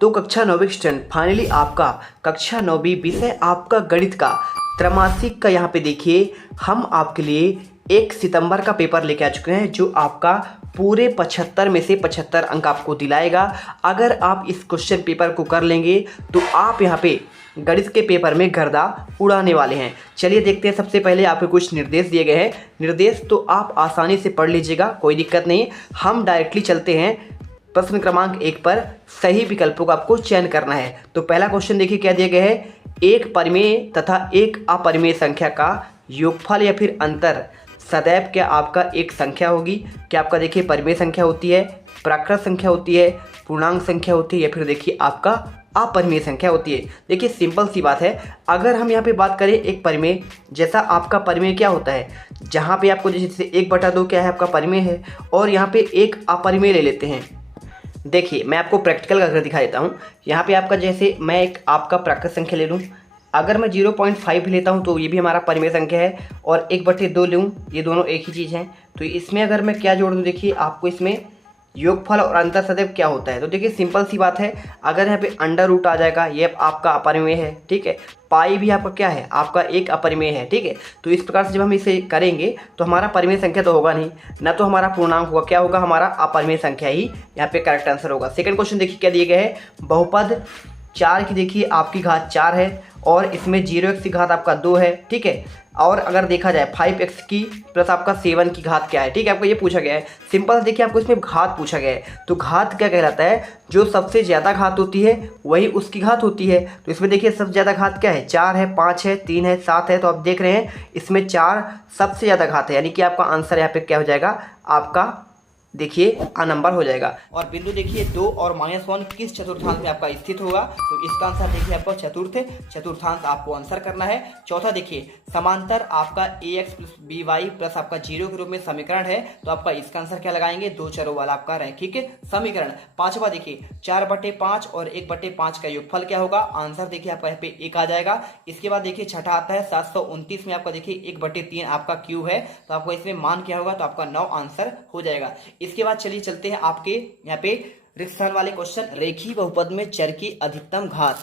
तो कक्षा 9वीं student finally आपका कक्षा 9वीं विषय आपका गणित का त्रैमासिक का यहाँ पे देखिए हम आपके लिए 1 सितंबर का पेपर लेके आ चुके हैं जो आपका पूरे 75 में से 75 अंक आपको दिलाएगा। अगर आप इस क्वेश्चन पेपर को कर लेंगे तो आप यहाँ पे गणित के पेपर में गर्दा उड़ाने वाले हैं। चलिए देखते हैं। सबसे पहले आपको कुछ निर्देश दिए गए हैं। निर्देश तो आप आसानी से पढ़ लीजिएगा, कोई दिक्कत नहीं। हम डायरेक्टली चलते हैं प्रश्न क्रमांक 1 पर। सही विकल्पों का आपको चयन करना है। तो पहला क्वेश्चन देखिए क्या दिया गया है, एक परिमेय तथा एक अपरिमेय संख्या का योगफल या फिर अंतर सदैव क्या आपका एक संख्या होगी। क्या आपका देखिए परिमेय संख्या होती है, प्राकृत संख्या होती है, पूर्णांक संख्या होती है, या फिर देखिए आपका अपरिमेय संख्या होती है। देखिए सिंपल सी बात है। अगर हम यहाँ पे बात करें एक परिमेय, जैसा आपका परिमेय क्या होता है, जहाँ पे आपको जैसे 1/2 क्या है आपका परिमेय है, और यहाँ पे एक अपरिमेय ले लेते हैं। देखिए मैं आपको प्रैक्टिकल करके दिखा देता हूँ। यहाँ पे आपका जैसे मैं एक आपका प्राकृत संख्या ले लूँ, अगर मैं 0.5 लेता हूँ तो ये भी हमारा परिमेय संख्या है, और 1/2 लूँ, ये दोनों एक ही चीज़ हैं। तो इसमें अगर मैं क्या जोड़ दूँ, देखिए आपको इसमें योगफल और अंतर सदैव क्या होता है। तो देखिए सिंपल सी बात है। अगर यहाँ पे अंडर रूट आ जाएगा, ये आपका अपरिमेय है, ठीक है। पाई भी आपका क्या है, आपका एक अपरिमेय है, ठीक है। तो इस प्रकार से जब हम इसे करेंगे तो हमारा परिमेय संख्या तो होगा नहीं, ना तो हमारा पूर्णांक होगा, क्या होगा, हमारा अपरिमेय संख्या ही यहाँ पे करेक्ट आंसर होगा। सेकंड क्वेश्चन देखिए क्या दिए गए है, बहुपद 4 की देखिए आपकी घात 4 है, और इसमें 0x की घात आपका 2 है, ठीक है। और अगर देखा जाए 5x की प्लस आपका 7 की घात क्या है, ठीक है। आपको ये पूछा गया है। सिंपल देखिए आपको इसमें घात पूछा गया है। तो घात क्या कहलाता है, जो सबसे ज़्यादा घात होती है वही उसकी घात होती है। तो इसमें देखिए सबसे ज़्यादा घात क्या है, 4 है, 5 है, 3 है, 7 है। तो आप देख रहे हैं इसमें 4 सबसे ज़्यादा घात है, यानी कि आपका आंसर यहाँ पे क्या हो जाएगा, आपका देखिए आ नंबर हो जाएगा। और बिंदु देखिए 2 और -1 किस चतुर्थांश में आपका स्थित होगा। तो इसका आंसर देखिए आपको चतुर्थांश आपको आंसर करना है। चौथा देखिए समांतर आपका ax + by प्लस आपका 0 के रूप में समीकरण है। तो आपका इसका आंसर क्या लगाएंगे, 2 चरों वाला आपका रैखिक समीकरण। पांचवा देखिए 4/5 और 1/5 का योगफल क्या होगा। आंसर देखिए आपका यहाँ पे 1 आ जाएगा। इसके बाद देखिए छठा आता है 729 में आपका देखिए 1/3 आपका क्यूब है। तो आपको इसमें मान क्या होगा, तो आपका 9 आंसर हो जाएगा। इसके बाद चलिए चलते हैं आपके यहाँ पे रिक्त स्थान वाले क्वेश्चन। रेखीय बहुपद में चर की अधिकतम घात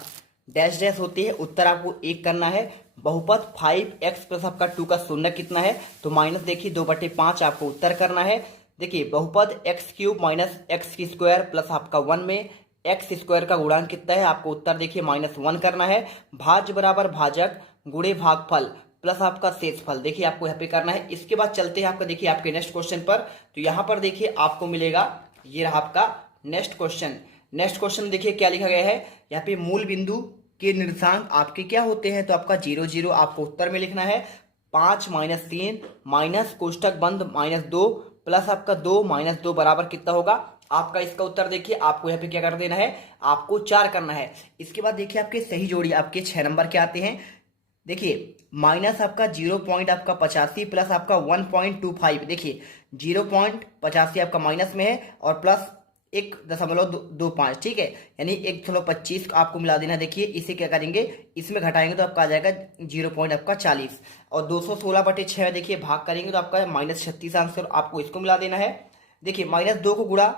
डैश डैश होती है। उत्तर आपको 1 करना है। बहुपद 5x प्लस आपका 2 का शून्य कितना है, तो माइनस देखिए 2/5 आपको उत्तर करना है। देखिए बहुपद x³ - x² प्लस आपका 1 में x² का गुणांक कितना है, आपको उत्तर देखिए -1 करना है। भाज्य बराबर भाजक गुणे भागफल प्लस आपका शेषफल देखिए आपको यहाँ पे करना है। इसके बाद चलते हैं आपका देखिए आपके नेक्स्ट क्वेश्चन पर। तो यहाँ पर देखिए आपको मिलेगा, ये रहा आपका नेक्स्ट क्वेश्चन। नेक्स्ट क्वेश्चन देखिए क्या लिखा गया है, यहाँ पे मूल बिंदु के निर्देशांक आपके क्या होते हैं। तो आपका 0 0 आपको उत्तर में लिखना है। 5 - 3 माइनस कोष्टक बंद -2 प्लस आपका 2 - 2 बराबर कितना होगा। आपका इसका उत्तर देखिए आपको यहाँ पे क्या कर देना है, आपको 4 करना है। इसके बाद देखिए आपके सही जोड़ी आपके 6 नंबर के आते हैं। देखिए माइनस आपका 0.85 प्लस आपका 1.25, देखिए 0.85 आपका माइनस में है, और प्लस 1.25, ठीक है, यानी 1.25 आपको मिला देना। देखिए इसे क्या करेंगे, इसमें घटाएंगे तो आपका आ जाएगा 0.40, और 216/6 देखिए भाग करेंगे तो आपका -36 आंसर, आपको इसको मिला देना है। देखिए -2 को गुणा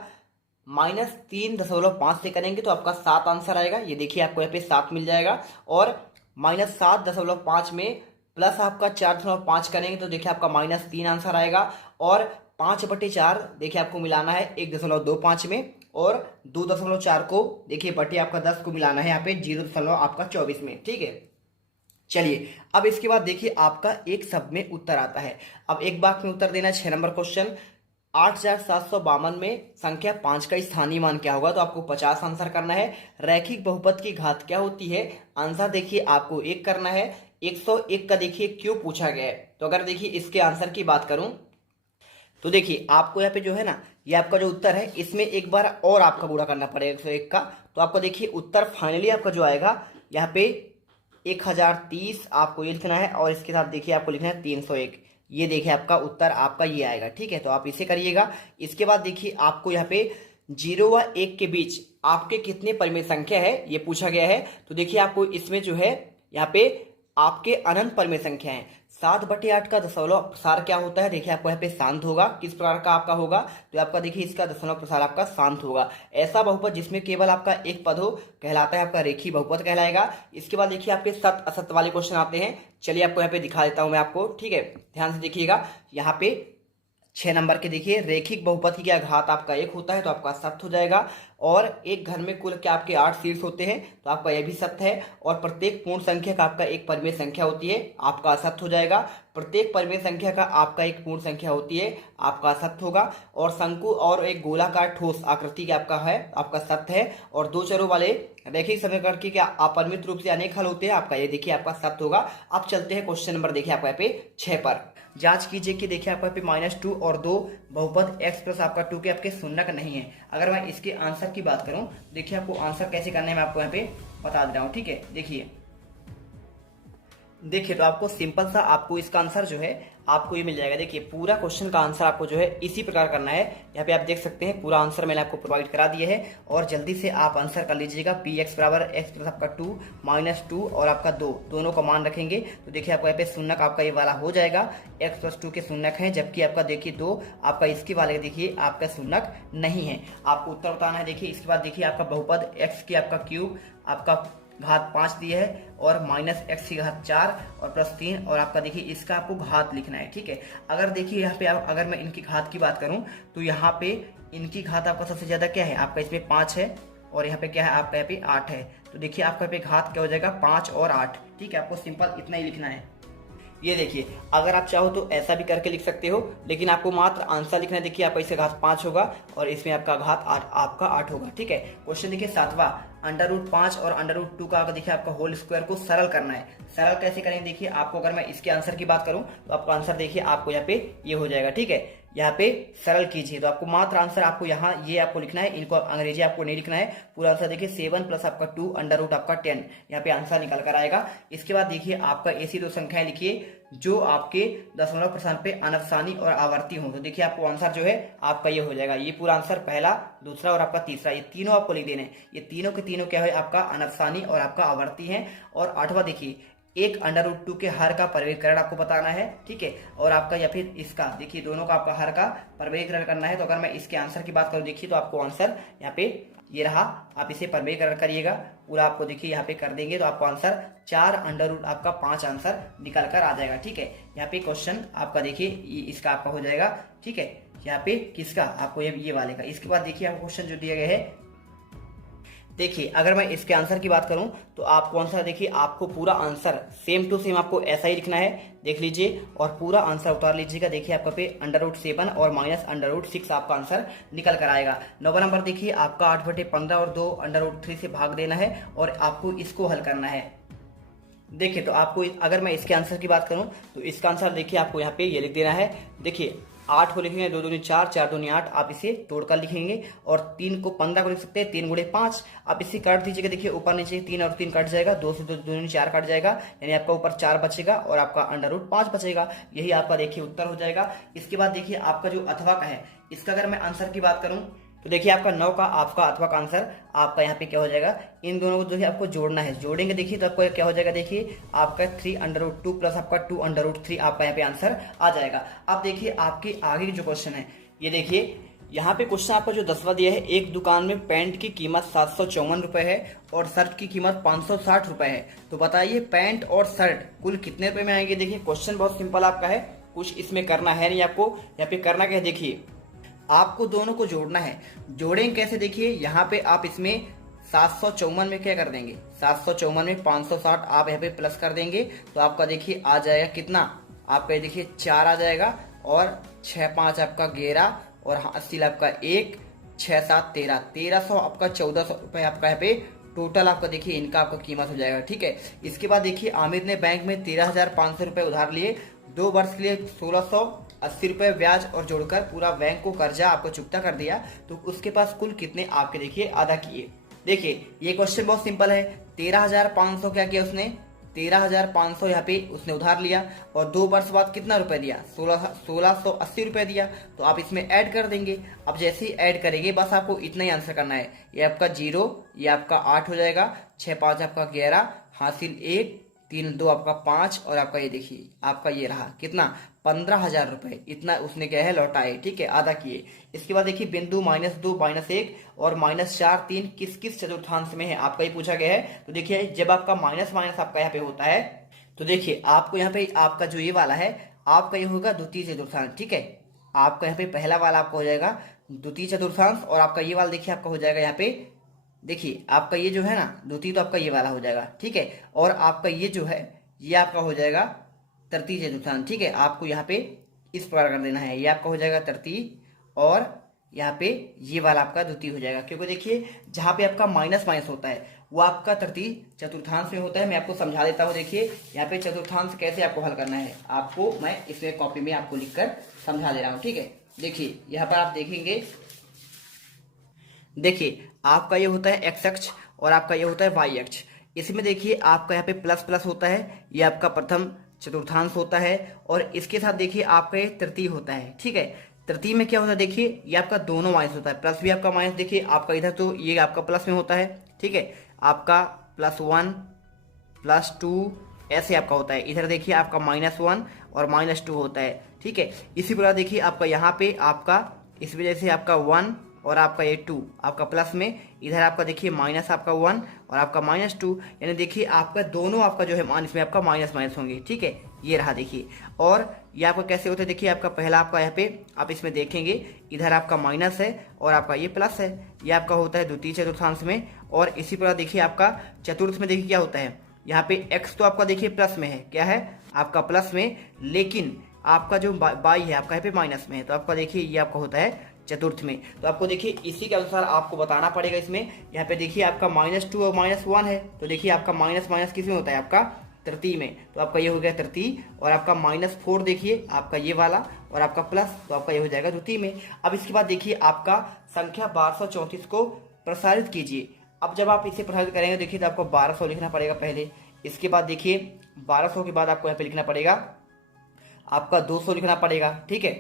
-3.5 से करेंगे तो आपका 7 आंसर आएगा। ये देखिए आपको यहाँ पे 7 मिल जाएगा। और -7.5 में प्लस आपका 4.5 करेंगे तो देखिए आपका -3 आंसर आएगा। और 5/4 देखिए आपको मिलाना है 1.25 में, और 2.4 को देखिए बटे आपका 10 को मिलाना है यहाँ पे 0.24 में, ठीक है। चलिए अब इसके बाद देखिए आपका एक शब्द में उत्तर आता है। अब एक वाक्य में उत्तर देना है। 6 नंबर क्वेश्चन, 8752 में संख्या 5 का स्थानीय मान क्या होगा। तो आपको 50 आंसर करना है। रैखिक बहुपद की घात क्या होती है, आंसर देखिए आपको 1 करना है। 101 का देखिए क्यों पूछा गया है। तो अगर देखिए इसके आंसर की बात करूं तो देखिए आपको यहाँ पे जो है ना, ये आपका जो उत्तर है इसमें एक बार और आपका गुणा करना पड़ेगा 101 का। तो आपको देखिए उत्तर फाइनली आपका जो आएगा यहाँ पे 1030 आपको ये लिखना है, और इसके साथ देखिए आपको लिखना है 301। ये देखिए आपका उत्तर आपका ये आएगा, ठीक है। तो आप इसे करिएगा। इसके बाद देखिए आपको यहाँ पे 0 व 1 के बीच आपके कितने परिमेय संख्या है ये पूछा गया है। तो देखिए आपको इसमें जो है यहाँ पे आपके अनंत परिमेय संख्या है। 7/8 का दशमलव प्रसार क्या होता है? देखिए आपको यहाँ पे शांत होगा, किस प्रकार का आपका होगा? तो आपका देखिए इसका दशमलव प्रसार आपका शांत होगा। ऐसा बहुपद जिसमें केवल आपका एक पद हो कहलाता है आपका रेखीय बहुपद कहलाएगा। इसके बाद देखिए आपके सत्य असत्य वाले क्वेश्चन आते हैं। चलिए आपको यहाँ पे दिखा देता हूं मैं आपको, ठीक है, ध्यान से देखिएगा। यहाँ पे 6 नंबर के देखिए, रेखिक बहुपद की क्या घात आपका 1 होता है तो आपका सत्य हो जाएगा। और एक घर में कुल क्या आपके 8 शीर्ष होते हैं तो आपका यह भी सत्य है। और प्रत्येक पूर्ण संख्या का आपका एक परिमेय संख्या होती है, आपका असत्य हो जाएगा। प्रत्येक परिमेय संख्या का आपका एक पूर्ण संख्या होती है, आपका असत्य होगा। और शंकु और एक गोलाकार ठोस आकृति का आपका है, आपका सत्य है। और 2 चरों वाले रैखिक समीकरण की क्या अपरिमित रूप से अनेक हल होते हैं, आपका ये देखिए आपका सत्य होगा। अब चलते हैं क्वेश्चन नंबर देखिए आपका यहाँ पे 6 पर। जांच कीजिए कि देखिए आपका यहाँ पे -2 और 2 बहुपद x प्लस आपका 2 के आपके शून्यक नहीं है। अगर मैं इसके आंसर की बात करूं, देखिए आपको आंसर कैसे करना है मैं आपको यहाँ पे बता दे रहा हूं, ठीक है। देखिए तो आपको सिंपल सा आपको इसका आंसर जो है आपको ये मिल जाएगा। देखिए पूरा क्वेश्चन का आंसर आपको जो है इसी प्रकार करना है। यहाँ पे आप देख सकते हैं पूरा आंसर मैंने आपको प्रोवाइड करा दिया है। और जल्दी से आप आंसर कर लीजिएगा। px बराबर x प्लस आपका 2 -2 और आपका 2 दोनों का मान रखेंगे तो देखिए आपको यहाँ पे शून्यक आपका ये वाला हो जाएगा। x प्लस 2 के शून्यक है, जबकि आपका देखिए 2 आपका इसके वाले देखिए आपका शून्यक नहीं है। आपको उत्तर बताना है। देखिए इसके बाद देखिए आपका बहुपद x की आपका क्यूब आपका घात 5 दिया है और -x की घात 4 और +3 और आपका देखिए इसका आपको घात लिखना है, ठीक है। अगर देखिए यहाँ पे अगर मैं इनकी घात की बात करूं तो यहाँ पे इनकी घात आपका सबसे ज्यादा क्या है, आपका इसमें 5 है और यहाँ पे क्या है आपका यहाँ पे 8 है। तो देखिए आपका यहाँ पे घात क्या हो जाएगा 5 और 8, ठीक है। आपको सिंपल इतना ही लिखना है। ये देखिए अगर आप चाहो तो ऐसा भी करके लिख सकते हो, लेकिन आपको मात्र आंसर लिखना है। देखिए आपका इससे घात 5 होगा और इसमें आपका घात 8 आपका 8 होगा, ठीक है। क्वेश्चन देखिए 7वां, √5 और √2 का देखिए आपका होल स्क्वायर को सरल करना है। सरल कैसे करेंगे देखिए आपको, अगर मैं इसके आंसर की बात करूं तो आपका आंसर देखिए आपको यहाँ पे ये हो जाएगा, ठीक है। यहाँ पे सरल कीजिए तो आपको मात्र आंसर आपको यहाँ ये आपको लिखना है, इनको अंग्रेजी आपको नहीं लिखना है। पूरा आंसर देखिए 7 प्लस आपका 2 √ आपका 10 यहाँ पे आंसर निकल कर आएगा। इसके बाद देखिए आपका ऐसी 2 संख्याएं लिखिए जो आपके दशमलव प्रस्थान पे अनफसानी और आवर्ती हो। तो देखिए आपको आंसर जो है आपका ये हो जाएगा। ये पूरा आंसर पहला, दूसरा और आपका तीसरा, ये तीनों आपको लिख देने हैं। ये तीनों के तीनों क्या है आपका अनफसानी और आपका आवर्ती है। और 8वां देखिए एक √2 के हर का परिवर्गीकरण आपको बताना है, ठीक है। और आपका या फिर इसका देखिए दोनों का आपका हर का परिवर्गीकरण करना है। तो अगर मैं इसके आंसर की बात करूं देखिए तो आपको आंसर यहाँ पे ये रहा, आप इसे परिवर्गीकरण करिएगा पूरा। आपको देखिए यहाँ पे कर देंगे तो आपको आंसर 4 √ आपका 5 आंसर निकल कर आ जाएगा, ठीक है। यहाँ पे क्वेश्चन आपका देखिए इसका आपका हो जाएगा, ठीक है। यहाँ पे किसका आपको ये वाले का। इसके बाद देखिए आपको क्वेश्चन जो दिया गया है, देखिए अगर मैं इसके आंसर की बात करूं तो आपको आंसर देखिए आपको पूरा आंसर सेम टू सेम आपको ऐसा ही लिखना है, देख लीजिए और पूरा आंसर उतार लीजिएगा। देखिए आपका पे √7 और -√6 आपका आंसर निकल कर आएगा। 9वां नंबर देखिए आपका 8/15 और 2 √3 से भाग देना है और आपको इसको हल करना है। देखिए तो आपको अगर मैं इसके आंसर की बात करूं तो इसका आंसर देखिए आपको यहाँ पे ये लिख देना है। देखिए 8 को लिखेंगे 2 दूनी 4, 4 दूनी 8, आप इसे तोड़कर लिखेंगे। और 3 को 15 को लिख सकते हैं 3 × 5, आप इसे काट दीजिएगा। देखिए ऊपर नीचे 3 और 3 कट जाएगा, 2 से 2 दूनी 4 कट जाएगा, यानी आपका ऊपर 4 बचेगा और आपका √5 बचेगा। यही आपका देखिए उत्तर हो जाएगा। इसके बाद देखिए आपका जो अथवा का है, इसका अगर मैं आंसर की बात करूं तो देखिए आपका 9 का आपका अथवा का आंसर आपका यहाँ पे क्या हो जाएगा, इन दोनों को देखिए आपको जोड़ना है। जोड़ेंगे देखिए तो आपको क्या हो जाएगा, देखिए आपका 3 √2 प्लस आपका 2 √3 आपका यहाँ पे आंसर आ जाएगा। अब देखिए आपके आगे जो क्वेश्चन है, ये देखिए यहाँ पे क्वेश्चन आपका जो 10वां दिया है, एक दुकान में पैंट की कीमत 754 रुपए है और शर्ट की कीमत 560 रुपए है। तो बताइए पैंट और शर्ट कुल कितने रुपए में आएंगे। देखिए क्वेश्चन बहुत सिंपल आपका है, कुछ इसमें करना है नहीं आपको। यहाँ पे करना क्या है, देखिए आपको दोनों को जोड़ना है। जोड़ेंगे कैसे, देखिए यहाँ पे आप इसमें 754 में क्या कर देंगे, 754 में 560 आप यहाँ पे प्लस कर देंगे तो आपका देखिए आ जाएगा कितना, आपका देखिए 4 आ जाएगा और 6 5 आपका 11 और 80 आपका 1 6 7 13 1300 आपका 1400 रुपए आपका यहाँ पे टोटल आपका देखिए इनका आपका कीमत हो जाएगा, ठीक है। इसके बाद देखिए आमिर ने बैंक में 13,500 रुपए उधार लिए, 2 वर्ष के लिए 1680 रुपए ब्याज और जोड़कर पूरा बैंक को कर्जा आपको चुकता कर दिया, तो उसके पास कुल कितने आपके देखिए अदा किए। देखिए ये क्वेश्चन बहुत सिंपल है। 13,500 क्या किया उसने, 13,500 यहाँ पे उसने उधार लिया और 2 वर्ष बाद कितना रुपए दिया, 1680 रुपए दिया। तो आप इसमें ऐड कर देंगे। अब जैसे ही ऐड करेंगे बस आपको इतना ही आंसर करना है। ये आपका 0, ये आपका 8 हो जाएगा, 6 5 आपका 11, हासिल 1 तीन दो आपका 5 और आपका ये देखिए आपका ये रहा कितना 15,000 रुपए, इतना उसने क्या है लौटाए, ठीक है, आधा किए। इसके बाद देखिए बिंदु -2 -1 और -4 3 किस किस चतुर्थांश में है आपका ये पूछा गया है। तो देखिए जब आपका माइनस माइनस आपका यहाँ पे होता है तो देखिए आपको यहाँ पे आपका जो ये वाला है आपका ये होगा द्वितीय चतुर्थांश, ठीक है। आपका यहाँ पे पहला वाला आपका हो जाएगा द्वितीय चतुर्थांश और आपका ये वाला देखिए आपका हो जाएगा यहाँ पे, देखिए आपका ये जो है ना द्वितीय तो आपका ये वाला हो जाएगा, ठीक है। और आपका ये जो है ये आपका हो जाएगा तृतीय चतुर्थांश, ठीक है। आपको यहाँ पे इस प्रकार कर देना है, ये आपका हो जाएगा तृतीय और यहाँ पे ये वाला आपका द्वितीय हो जाएगा, क्योंकि देखिए जहाँ पे आपका माइनस माइनस होता है वो आपका तृतीय चतुर्थांश में होता है। मैं आपको समझा देता हूँ, देखिए यहाँ पे चतुर्थांश कैसे आपको हल करना है, आपको मैं इसमें कॉपी में आपको लिखकर समझा दे रहा हूँ, ठीक है। देखिए यहाँ पर आप देखेंगे, देखिए आपका ये होता है एक्स अक्ष और आपका ये होता है वाई अक्ष। इसमें देखिए आपका यहाँ पे प्लस प्लस होता है, ये आपका प्रथम चतुर्थांश होता है और इसके साथ देखिए आपका ये तृतीय होता है, ठीक है। तृतीय में क्या होता है देखिए ये आपका दोनों माइनस होता है, प्लस भी आपका माइनस, देखिए आपका इधर तो ये आपका प्लस में होता है, ठीक है। आपका +1 +2 ऐसे आपका होता है, इधर देखिए आपका -1 और -2 होता है, ठीक है। इसी प्रकार देखिए आपका यहाँ पे आपका इस वजह से आपका 1 और आपका ये 2 आपका प्लस में, इधर आपका देखिए माइनस आपका 1 और आपका -2, यानी देखिए आपका दोनों आपका जो है मान इसमें आपका माइनस माइनस होंगे, ठीक है। ये रहा देखिए, और ये आपका कैसे होता है देखिए आपका पहला आपका यहाँ पे आप इसमें देखेंगे इधर आपका माइनस है और आपका ये प्लस है, ये आपका होता है द्वितीय चतुर्थांश में। और इसी प्रकार देखिए आपका चतुर्थ में देखिए क्या होता है, यहाँ पे x तो आपका देखिए प्लस में है, क्या है आपका प्लस में, लेकिन आपका जो बाई है आपका यहाँ पे माइनस में है, तो आपका देखिए ये आपका होता है चतुर्थ में। तो आपको देखिए इसी के अनुसार आपको बताना पड़ेगा। इसमें यहाँ पे देखिए आपका -2 और -1 है, तो देखिए आपका माइनस माइनस किस में होता है आपका तृतीय में, तो आपका ये हो गया तृतीय। और आपका -4 देखिए आपका ये वाला और आपका प्लस, तो आपका ये हो जाएगा द्वितीय में। अब इसके बाद देखिए आपका संख्या 1234 को प्रसारित कीजिए। अब जब आप इसे प्रसारित करेंगे देखिए तो आपको 1200 लिखना पड़ेगा पहले, इसके बाद देखिए 1200 के बाद आपको यहाँ पे लिखना पड़ेगा आपका 200 लिखना पड़ेगा, ठीक है।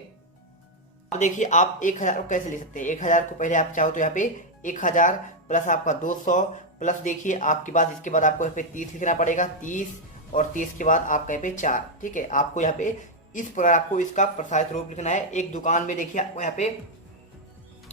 अब देखिए आप 1000 को कैसे लिख सकते हैं, 1000 को पहले आप चाहो तो यहाँ पे 1000 प्लस आपका 200 प्लस देखिए आपके पास इसके बाद आपको यहाँ पे 30 लिखना पड़ेगा, 30 और 30 के बाद आपका यहाँ पे 4, ठीक है। आपको यहाँ पे इस प्रकार आपको इसका प्रसारित रूप लिखना है। एक दुकान में देखिए आपको यहाँ पे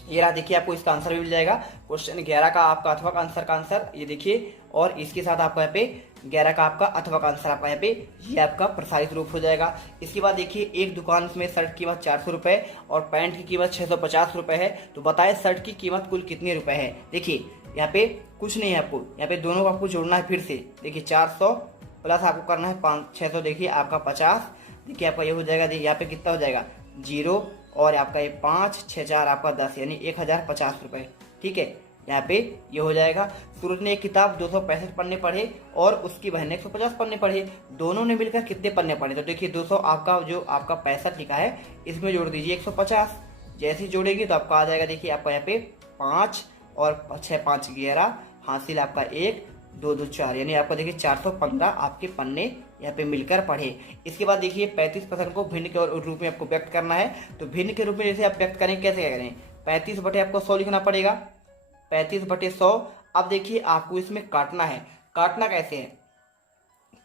ये रहा, देखिए आपको इसका आंसर भी मिल जाएगा। क्वेश्चन 11 का आपका अथवा का आंसर ये देखिए, और इसके साथ आपका यहाँ पे 11 का आपका अथवा का आंसर आपका यहाँ पे ये आपका प्रसारित रूप हो जाएगा। इसके बाद देखिए एक दुकान में शर्ट की कीमत 400 रुपए और पैंट की कीमत 650 रुपए है, तो बताए शर्ट की कीमत कुल कितने रुपए है। देखिए यहाँ पे कुछ नहीं है, आपको यहाँ पे दोनों को आपको जोड़ना है फिर से। देखिए 400 प्लस आपको करना है 600, देखिए आपका 50, देखिए आपका ये हो जाएगा, देखिए यहाँ पे कितना हो जाएगा 0 और आपका ये 5 6 4 आपका 10 यानी 1050 रुपए, ठीक है। यहाँ पे ये हो जाएगा। सूरज ने एक किताब 265 पन्ने पढ़े और उसकी बहन ने 150 पन्ने पढ़े, दोनों ने मिलकर कितने पन्ने पढ़े। तो देखिए 200 आपका जो आपका 65 लिखा है इसमें जोड़ दीजिए 150, जैसे ही जोड़ेगी तो आपका आ जाएगा। देखिए आपका यहाँ पे 5 और 6 5 11 हासिल आपका 1 2 2 4 यानी आपका देखिए 415 आपके पन्ने यहाँ पे मिलकर पढ़े। इसके बाद देखिए 35% को भिन्न के रूप में आपको व्यक्त करना है, तो भिन्न के रूप में जैसे आप व्यक्त करें कैसे क्या करें, 35 बटे आपको 100 लिखना पड़ेगा, 35 बटे 100। अब देखिए आपको इसमें काटना है, काटना कैसे है,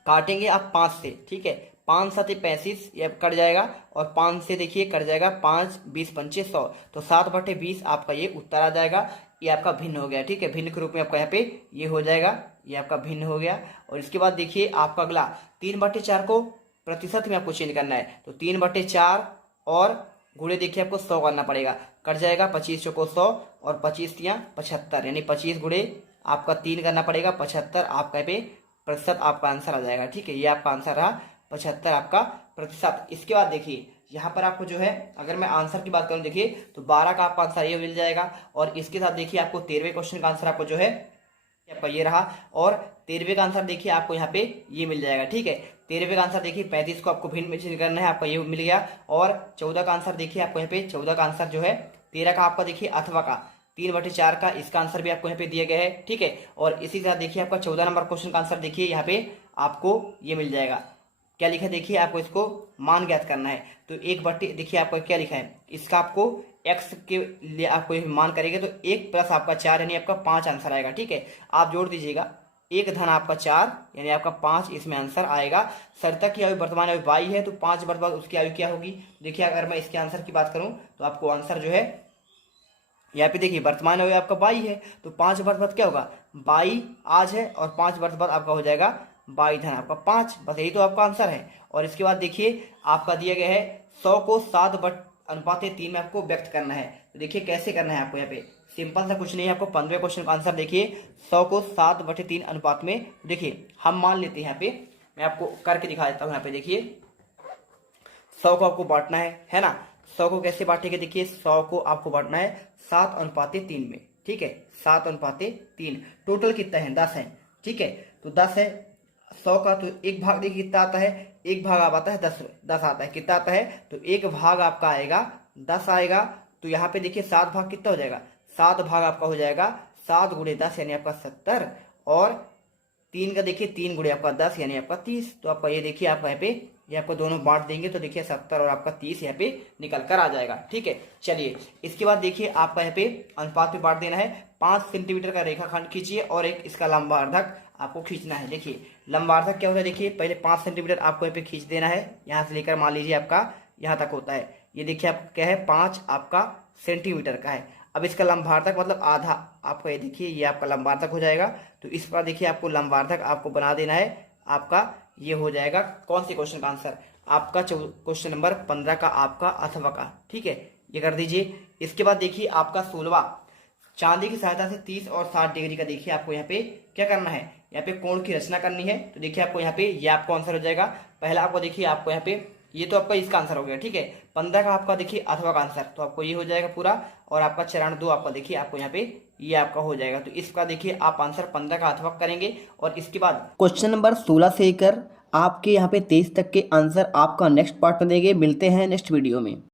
काटेंगे आप 5 से, ठीक है। 5 7 35 ये कट जाएगा और 5 से देखिए कट जाएगा 5 20 पंचे 100, तो 7 बटे 20 आपका ये उत्तर आ जाएगा। ये आपका भिन्न हो गया, ठीक है। भिन्न के रूप में आपका यहाँ पे ये हो जाएगा, ये आपका भिन्न हो गया। और इसके बाद देखिए आपका अगला 3 बटे 4 को प्रतिशत में आपको चेंज करना है, तो 3 बटे 4 और गुणे देखिए आपको 100 करना पड़ेगा, कट जाएगा 25 चौको 100 और 25 तियां 75 यानी 25 गुणे आपका 3 करना पड़ेगा 75, आपका पे प्रतिशत आपका आंसर आ जाएगा, ठीक है। ये आपका आंसर रहा 75 आपका प्रतिशत। इसके बाद देखिए यहाँ पर आपको जो है अगर मैं आंसर की बात करूँ देखिए तो 12 का आपका आंसर ये मिल जाएगा। और इसके साथ देखिए आपको 13वें क्वेश्चन का आंसर आपको जो है आपका ये रहा, और 13वें का आंसर देखिए आपको यहाँ पे ये मिल जाएगा, ठीक है। 13वें का आंसर देखिए 35 को आपको भिन्न में चेंज करना है, आपका ये मिल गया। और 14 का आंसर देखिए आपको यहाँ पे 14 का आंसर जो है 13 का आपका देखिए अथवा का 3 बटे 4 का इसका आंसर भी आपको यहाँ पे दिया गया है, ठीक है। और इसी के साथ देखिए आपका 14 नंबर क्वेश्चन का आंसर देखिए यहाँ पे आपको ये मिल जाएगा। क्या लिखा है देखिए आपको इसको मान ज्ञात करना है, तो 1 बटे देखिए आपको क्या लिखा है, इसका आपको x के लिए आपको मान करेंगे तो 1 प्लस आपका 4 यानी आपका 5 आंसर आएगा, ठीक है। आप जोड़ दीजिएगा 1 धन आपका 4 यानी आपका 5 इसमें आंसर आएगा। सरिता की आयु वर्तमान आयु 22 है, तो 5 वर्ष बाद उसकी आयु क्या होगी। देखिए अगर मैं इसके आंसर की बात करूं तो आपको आंसर जो है यहाँ पे देखिए वर्तमान आयु आपका 22 है, तो 5 वर्ष बाद क्या होगा, 22 आज है और 5 वर्ष बाद आपका हो जाएगा 22 धन आपका 5। बस यही तो आपका आंसर है। और इसके बाद देखिए आपका दिया गया है 100 को 7/3 में आपको व्यक्त करना है। तो देखिए कैसे करना है आपको, यहाँ पे सिंपल सा कुछ नहीं है। आपको 15वें क्वेश्चन का आंसर देखिए 100 को 7/3 अनुपात में। देखिए हम मान लेते हैं यहाँ पे, मैं आपको करके दिखा देता हूँ। यहाँ पे देखिए 100 को आपको बांटना है ना। 100 को कैसे बांटेंगे, देखिए 100 को आपको बांटना है 7/3 में, ठीक है 7/3। टोटल कितना है, 10 है, ठीक है। तो 10 है 100 का, तो एक भाग देखिए कितना आता है, एक भाग आप आता है 10 आता है, कितना आता है, तो एक भाग आपका आएगा 10 आएगा। तो यहाँ पे देखिए 7 भाग कितना हो जाएगा, 7 भाग आपका हो जाएगा 7 गुणे 10 यानी आपका 70, और 3 का देखिए 3 गुणे आपका 10 यानी आपका 30। तो आपका ये देखिए आपका यहाँ पे ये आपको दोनों बांट देंगे तो देखिए 70 और आपका 30 यहाँ पे निकल कर आ जाएगा, ठीक है। चलिए इसके बाद देखिए आपका यहाँ पे अनुपात में बांट देना है। 5 सेंटीमीटर का रेखाखंड खींचिए और एक इसका लंबार्धक आपको खींचना है। देखिए लंबार्धक क्या होता है, देखिए पहले 5 सेंटीमीटर आपको यहाँ पे खींच देना है, यहाँ से लेकर मान लीजिए आपका यहाँ तक होता है। ये देखिए आपका क्या है, 5 आपका सेंटीमीटर का है। अब इसका लंबार्धक मतलब आधा आपका, ये देखिए ये आपका लंबार्धक हो जाएगा। तो इस पर देखिए आपको लंबार्धक आपको बना देना है। आपका ये हो जाएगा कौन से क्वेश्चन का आंसर, आपका क्वेश्चन नंबर 15 का आपका अथवा का, ठीक है, ये कर दीजिए। इसके बाद देखिए आपका 16वां, चांदी की सहायता से 30 और 60 डिग्री का देखिए आपको यहाँ पे क्या करना है, यहाँ पे कोण की रचना करनी है। तो देखिए आपको यहाँ पे ये आपको आंसर हो जाएगा। पहला आपको देखिए आपको यहाँ पे ये तो आपका इसका आंसर हो गया, ठीक है। 15 का आपका देखिए अथवा का आंसर, तो आपको ये हो जाएगा पूरा। और आपका चरण 2 आपका देखिए आपको यहाँ पे ये आपका हो जाएगा। तो इसका देखिए आप आंसर 15 का अथवा करेंगे। और इसके बाद क्वेश्चन नंबर 16 से लेकर आपके यहाँ पे 23 तक के आंसर आपका नेक्स्ट पार्ट में देंगे। मिलते हैं नेक्स्ट वीडियो में।